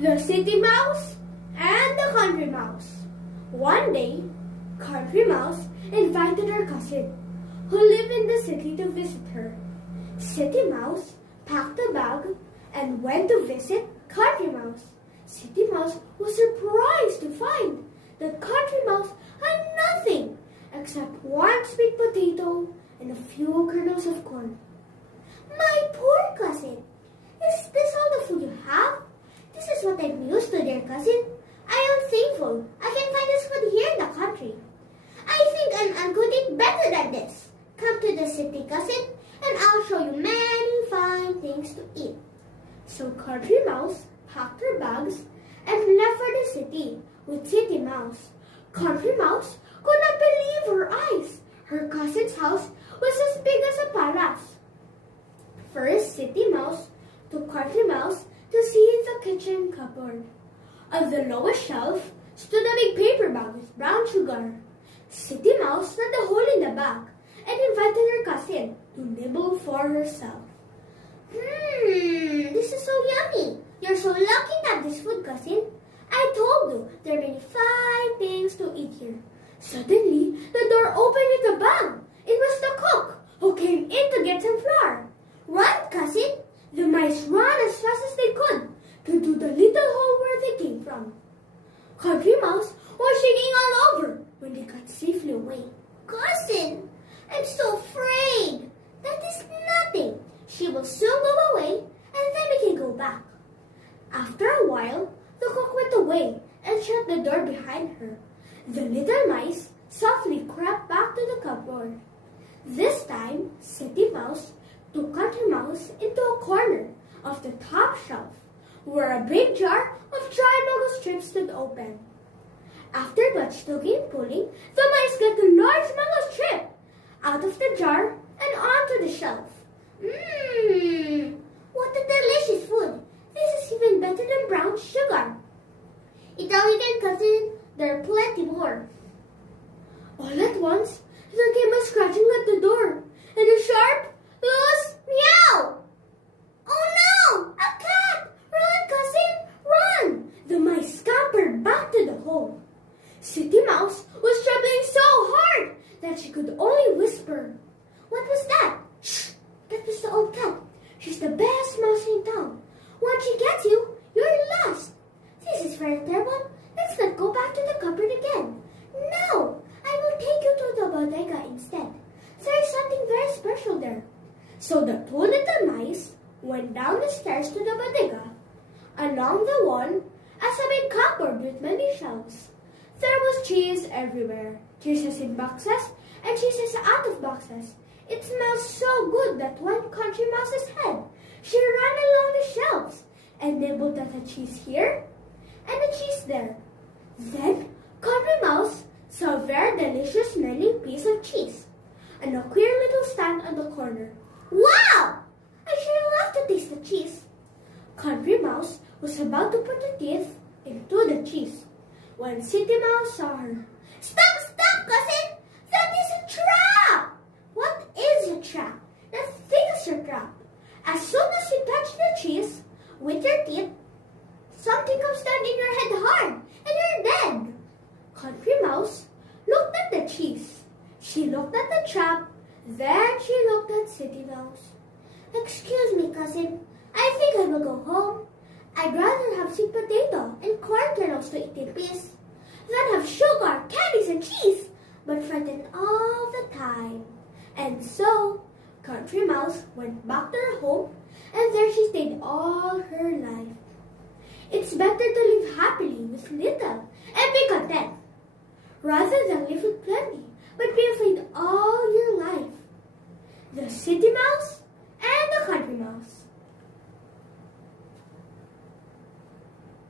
The City Mouse and the Country Mouse. One day, Country Mouse invited her cousin, who lived in the city, to visit her. City Mouse packed a bag and went to visit Country Mouse. City Mouse was surprised to find that Country Mouse had nothing except one sweet potato and a few kernels of corn. "My poor cousin, is this all the food you have?" "This is what I'm used to, dear cousin. I am thankful I can find this food here in the country. I think I could eat better than this. Come to the city, cousin, and I'll show you many fine things to eat." So Country Mouse packed her bags and left for the city with City Mouse. Country Mouse could not believe her eyes. Her cousin's house was as big as a palace. First, City Mouse took Country Mouse to see the kitchen cupboard. On the lowest shelf stood a big paper bag with brown sugar. City Mouse found a hole in the bag and invited her cousin to nibble for herself. This is so yummy. You're so lucky to have this food, cousin. I told you there are many fine things to eat here." Suddenly, the door opened in the bag. It was the cook who came in to get some flour. "Run, cousin!" The mice ran as fast as they could to the little hole where they came from. Country Mouse was shaking all over when they got safely away. "Cousin, I'm so afraid." "That is nothing. She will soon go away and then we can go back." After a while, the cook went away and shut the door behind her. The little mice softly crept back to the cupboard. This time, City Mouse took Country Mouse into a corner of the top shelf, where a big jar of dried mango strips stood open. After much tugging and pulling, the mice got a large mango strip out of the jar and onto the shelf. What a delicious food! This is even better than brown sugar. "Eat all you can, cousin. There are plenty more." All at once, there came a scratching at the door and a sharp, loose meow. "Oh no! A cat! Run, cousin! Run!" The mice scampered back to the hole. City Mouse was trembling so hard that she could only whisper. "What was that?" "Shh! That was the old cat. She's the best mouse in town. Once she gets you, you're lost." "This is very terrible. Let's not go back to the cupboard again." "No, I will take you to the bodega instead. There is something very special there." So the two little mice went down the stairs to the bodega. Along the wall, as a big cupboard with many shelves. There was cheese everywhere. Cheeses in boxes and cheeses out of boxes. It smelled so good that one Country Mouse's head. She ran along the shelves and nibbled at a cheese here and a cheese there. Then Country Mouse saw a very delicious smelling piece of cheese and a queer little stand on the corner. "Wow! I sure love to taste the cheese." Country Mouse was about to put her teeth into the cheese when City Mouse saw her. "Stop, stop, cousin! That is a trap!" "What is a trap?" "That thing is a trap. As soon as you touch the cheese with your teeth, something comes down in your head hard and you're dead." Country Mouse looked at the cheese. She looked at the trap. Then she looked at City Mouse. "Excuse me, cousin. I think I will go home. I'd rather have sweet potato and corn kernels to eat in peace than have sugar, candies, and cheese, but frightened all the time." And so, Country Mouse went back to her home, and there she stayed all her life. It's better to live happily with little and be content, rather than live with plenty, but be afraid all